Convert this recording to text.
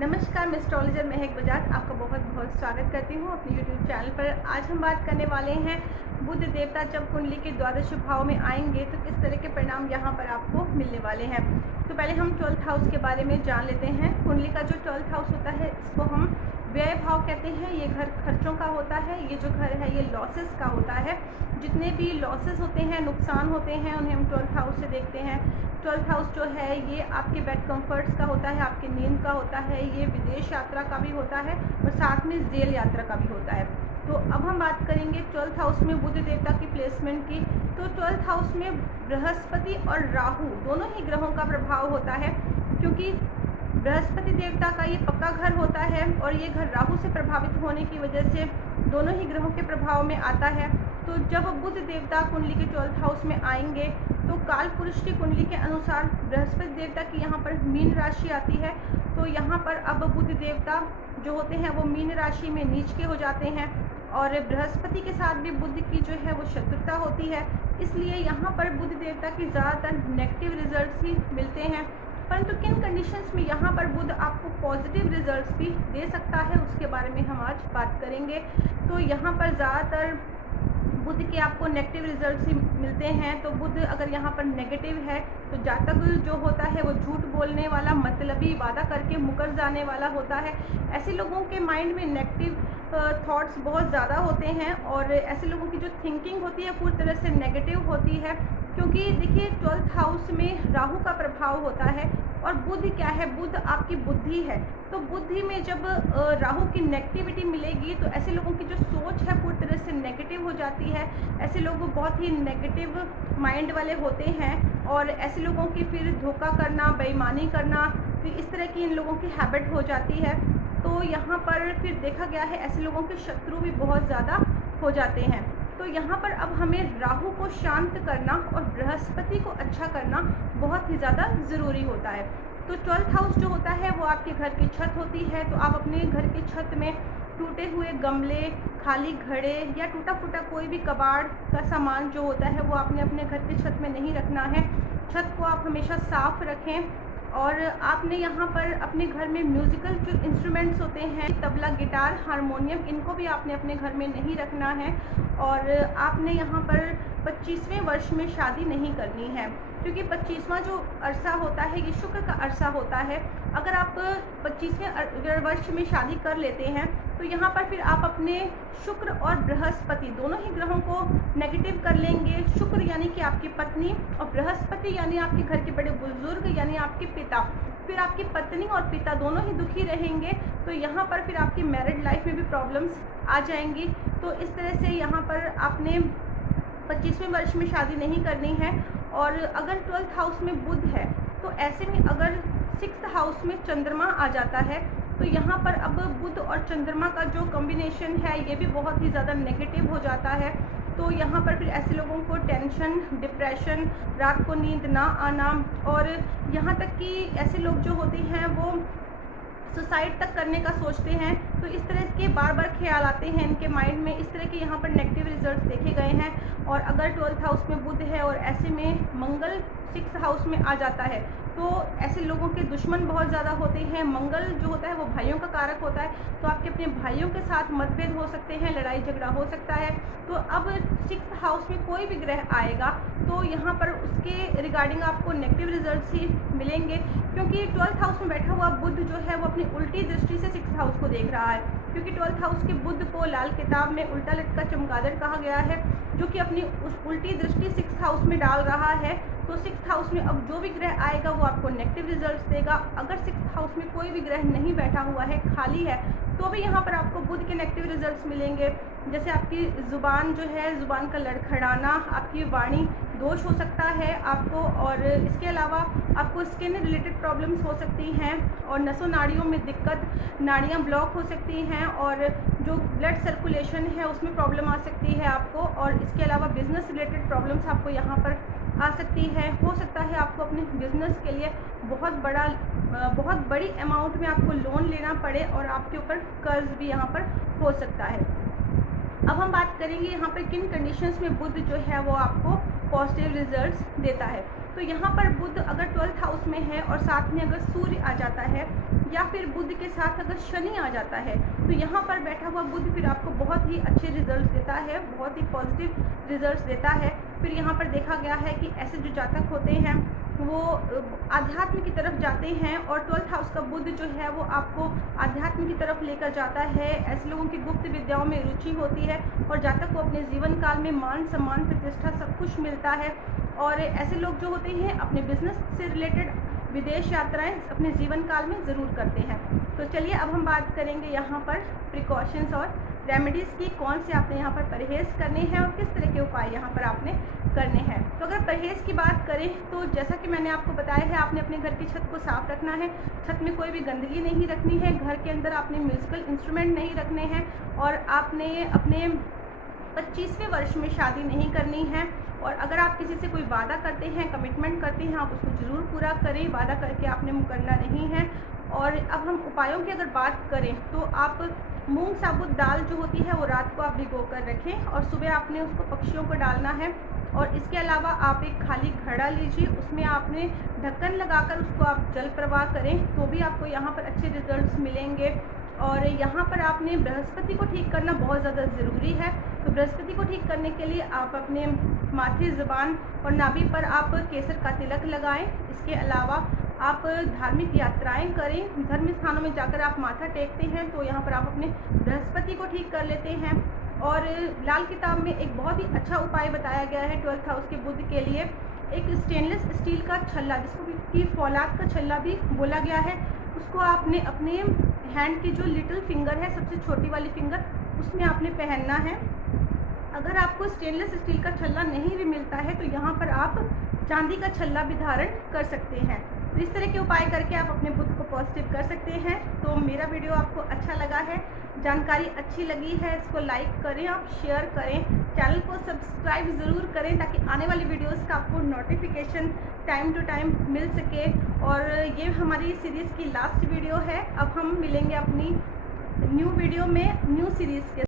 नमस्कार, मैं एस्ट्रोलॉजर महक बजाज आपका बहुत बहुत स्वागत करती हूँ अपने यूट्यूब चैनल पर। आज हम बात करने वाले हैं बुध देवता जब कुंडली के द्वादश भाव में आएंगे तो किस तरह के परिणाम यहाँ पर आपको मिलने वाले हैं। तो पहले हम 12th हाउस के बारे में जान लेते हैं। कुंडली का जो 12th हाउस होता है इसको हम व्यय भाव कहते हैं। ये घर खर्चों का होता है। ये जो घर है ये लॉसेस का होता है। जितने भी लॉसेस होते हैं, नुकसान होते हैं, उन्हें हम 12th हाउस से देखते हैं। 12th हाउस जो है ये आपके बेड कंफर्ट्स का होता है, आपके नींद का होता है, ये विदेश यात्रा का भी होता है और साथ में जेल यात्रा का भी होता है। तो अब हम बात करेंगे 12th हाउस में बुध देवता की प्लेसमेंट की। तो 12th हाउस में बृहस्पति और राहु दोनों ही ग्रहों का प्रभाव होता है, क्योंकि बृहस्पति देवता का ये पक्का घर होता है और ये घर राहु से प्रभावित होने की वजह से दोनों ही ग्रहों के प्रभाव में आता है। तो जब बुध देवता कुंडली के 12th हाउस में आएंगे तो काल पुरुष की कुंडली के अनुसार बृहस्पति देवता की यहाँ पर मीन राशि आती है। तो यहाँ पर अब बुध देवता जो होते हैं वो मीन राशि में नीच के हो जाते हैं और बृहस्पति के साथ भी बुध की जो है वो शत्रुता होती है। इसलिए यहाँ पर बुध देवता की ज़्यादातर नेगेटिव रिजल्ट्स ही मिलते हैं। परंतु किन कंडीशंस में यहाँ पर बुध आपको पॉजिटिव रिजल्ट्स भी दे सकता है उसके बारे में हम आज बात करेंगे। तो यहाँ पर ज़्यादातर बुध के आपको नेगेटिव रिजल्ट्स ही मिलते हैं। तो बुध अगर यहाँ पर नेगेटिव है तो जातक जो होता है वो झूठ बोलने वाला, मतलबी, वादा करके मुकर जाने वाला होता है। ऐसे लोगों के माइंड में नेगेटिव थॉट्स बहुत ज़्यादा होते हैं और ऐसे लोगों की जो थिंकिंग होती है पूरी तरह से नेगेटिव होती है। क्योंकि देखिए 12th हाउस में राहु का प्रभाव होता है और बुध क्या है, बुध आपकी बुद्धि है। तो बुद्धि में जब राहु की नेगेटिविटी मिलेगी तो ऐसे लोगों की जो सोच है पूरी तरह से नेगेटिव हो जाती है। ऐसे लोग बहुत ही नेगेटिव माइंड वाले होते हैं और ऐसे लोगों की फिर धोखा करना, बेईमानी करना, फिर इस तरह की इन लोगों की हैबिट हो जाती है। तो यहाँ पर फिर देखा गया है ऐसे लोगों के शत्रु भी बहुत ज़्यादा हो जाते हैं। तो यहाँ पर अब हमें राहु को शांत करना और बृहस्पति को अच्छा करना बहुत ही ज़्यादा ज़रूरी होता है। तो 12th हाउस जो होता है वो आपके घर की छत होती है। तो आप अपने घर की छत में टूटे हुए गमले, खाली घड़े या टूटा फूटा कोई भी कबाड़ का सामान जो होता है वो आपने अपने घर की छत में नहीं रखना है। छत को आप हमेशा साफ रखें। और आपने यहाँ पर अपने घर में म्यूज़िकल जो इंस्ट्रूमेंट्स होते हैं, तबला, गिटार, हारमोनियम, इनको भी आपने अपने घर में नहीं रखना है। और आपने यहाँ पर 25वें वर्ष में शादी नहीं करनी है, क्योंकि 25वां जो अरसा होता है ये शुक्र का अरसा होता है। अगर आप 25वें वर्ष में शादी कर लेते हैं तो यहाँ पर फिर आप अपने शुक्र और बृहस्पति दोनों ही ग्रहों को नेगेटिव कर लेंगे। शुक्र यानी कि आपकी पत्नी और बृहस्पति यानी आपके घर के बड़े बुजुर्ग यानी आपके पिता, फिर आपकी पत्नी और पिता दोनों ही दुखी रहेंगे। तो यहाँ पर फिर आपकी मैरिड लाइफ में भी प्रॉब्लम्स आ जाएंगी। तो इस तरह से यहाँ पर आपने 25वें वर्ष में शादी नहीं करनी है। और अगर 12th हाउस में बुध है तो ऐसे में अगर 6th हाउस में चंद्रमा आ जाता है तो यहाँ पर अब बुध और चंद्रमा का जो कॉम्बिनेशन है ये भी बहुत ही ज़्यादा नेगेटिव हो जाता है। तो यहाँ पर फिर ऐसे लोगों को टेंशन, डिप्रेशन, रात को नींद ना आना और यहाँ तक कि ऐसे लोग जो होते हैं वो सुसाइड तक करने का सोचते हैं। तो इस तरह के बार बार ख्याल आते हैं इनके माइंड में। इस तरह के यहाँ पर नेगेटिव रिजल्ट्स देखे गए हैं। और अगर 12th हाउस में बुध है और ऐसे में मंगल 6th हाउस में आ जाता है तो ऐसे लोगों के दुश्मन बहुत ज़्यादा होते हैं। मंगल जो होता है वो भाइयों का कारक होता है। तो आपके अपने भाइयों के साथ मतभेद हो सकते हैं, लड़ाई झगड़ा हो सकता है। तो अब 6th हाउस में कोई भी ग्रह आएगा तो यहाँ पर उसके रिगार्डिंग आपको नेगेटिव रिजल्ट्स ही मिलेंगे, क्योंकि 12th हाउस में बैठा हुआ बुध जो है वो अपनी उल्टी दृष्टि से 6th हाउस को देख रहा है। क्योंकि 12th हाउस के बुध को लाल किताब में उल्टा लटका चमगादड़ कहा गया है, जो कि अपनी उस उल्टी दृष्टि 6th हाउस में डाल रहा है। तो 6th हाउस में अब जो भी ग्रह आएगा वो आपको नेगेटिव रिजल्ट्स देगा। अगर 6th हाउस में कोई भी ग्रह नहीं बैठा हुआ है, खाली है, तो भी यहाँ पर आपको बुध के नेगेटिव रिजल्ट्स मिलेंगे। जैसे आपकी ज़ुबान जो है, ज़ुबान का लड़खड़ाना, आपकी वाणी दोष हो सकता है आपको। और इसके अलावा आपको स्किन रिलेटेड प्रॉब्लम्स हो सकती हैं और नसों नाड़ियों में दिक्कत, नाड़ियाँ ब्लॉक हो सकती हैं और जो ब्लड सर्कुलेशन है उसमें प्रॉब्लम आ सकती है आपको। और इसके अलावा बिजनेस रिलेटेड प्रॉब्लम्स आपको यहाँ पर आ सकती है। हो सकता है आपको अपने बिजनेस के लिए बहुत बड़ी अमाउंट में आपको लोन लेना पड़े और आपके ऊपर कर्ज भी यहाँ पर हो सकता है। अब हम बात करेंगे यहाँ पर किन कंडीशंस में बुध जो है वो आपको पॉजिटिव रिजल्ट्स देता है। तो यहाँ पर बुध अगर 12th हाउस में है और साथ में अगर सूर्य आ जाता है, या फिर बुध के साथ अगर शनि आ जाता है तो यहाँ पर बैठा हुआ बुध फिर आपको बहुत ही अच्छे रिजल्ट्स देता है, बहुत ही पॉजिटिव रिजल्ट्स देता है। फिर यहाँ पर देखा गया है कि ऐसे जो जातक होते हैं वो आध्यात्म की तरफ जाते हैं और 12th हाउस का बुध जो है वो आपको आध्यात्म की तरफ लेकर जाता है। ऐसे लोगों की गुप्त विद्याओं में रुचि होती है और जातक को अपने जीवन काल में मान सम्मान प्रतिष्ठा सब कुछ मिलता है। और ऐसे लोग जो होते हैं अपने बिजनेस से रिलेटेड विदेश यात्राएं अपने जीवन काल में ज़रूर करते हैं। तो चलिए अब हम बात करेंगे यहाँ पर प्रिकॉशंस और रेमेडीज़ की, कौन से आपने यहाँ पर परहेज़ करने हैं और किस तरह के उपाय यहाँ पर आपने करने हैं। तो अगर परहेज़ की बात करें तो जैसा कि मैंने आपको बताया है, आपने अपने घर की छत को साफ़ रखना है, छत में कोई भी गंदगी नहीं रखनी है, घर के अंदर आपने म्यूज़िकल इंस्ट्रूमेंट नहीं रखने हैं और आपने अपने 25वें वर्ष में शादी नहीं करनी है। और अगर आप किसी से कोई वादा करते हैं, कमिटमेंट करते हैं, आप उसको ज़रूर पूरा करें, वादा करके आपने मुकरना नहीं है। और अब हम उपायों की अगर बात करें तो आप मूंग साबुत दाल जो होती है वो रात को आप भिगो कर रखें और सुबह आपने उसको पक्षियों को डालना है। और इसके अलावा आप एक खाली घड़ा लीजिए, उसमें आपने ढक्कन लगाकर उसको आप जल प्रवाह करें तो भी आपको यहाँ पर अच्छे रिजल्ट्स मिलेंगे। और यहाँ पर आपने बृहस्पति को ठीक करना बहुत ज़्यादा ज़रूरी है। तो बृहस्पति को ठीक करने के लिए आप अपने माथे, ज़ुबान और नाभि पर आप केसर का तिलक लगाएं। इसके अलावा आप धार्मिक यात्राएं करें, धर्म स्थानों में जाकर आप माथा टेकते हैं तो यहाँ पर आप अपने बृहस्पति को ठीक कर लेते हैं। और लाल किताब में एक बहुत ही अच्छा उपाय बताया गया है 12th हाउस के बुध के लिए। एक स्टेनलेस स्टील का छल्ला, जिसको कि फौलाद का छल्ला भी बोला गया है, उसको आपने अपने हैंड की जो लिटिल फिंगर है, सबसे छोटी वाली फिंगर, उसमें आपने पहनना है। अगर आपको स्टेनलेस स्टील का छल्ला नहीं भी मिलता है तो यहाँ पर आप चांदी का छल्ला भी धारण कर सकते हैं। तो इस तरह के उपाय करके आप अपने बुध को पॉजिटिव कर सकते हैं। तो मेरा वीडियो आपको अच्छा लगा है, जानकारी अच्छी लगी है, इसको लाइक करें, आप शेयर करें, चैनल को सब्सक्राइब ज़रूर करें ताकि आने वाली वीडियोस का आपको नोटिफिकेशन टाइम टू टाइम मिल सके। और ये हमारी सीरीज़ की लास्ट वीडियो है। अब हम मिलेंगे अपनी न्यू वीडियो में न्यू सीरीज़ के